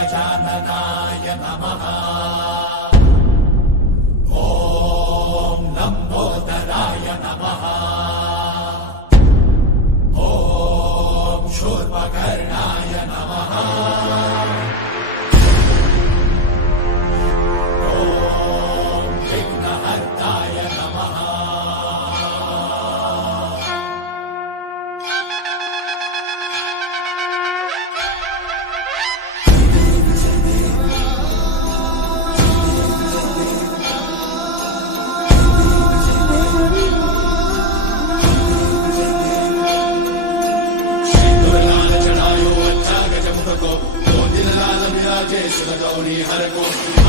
गजाननाय नमः। ॐ लम्बोदराय नमः। ॐ शूर्पकर्णाय नमः। ॐ विघ्नहर्ताय नमः। गौरी हर को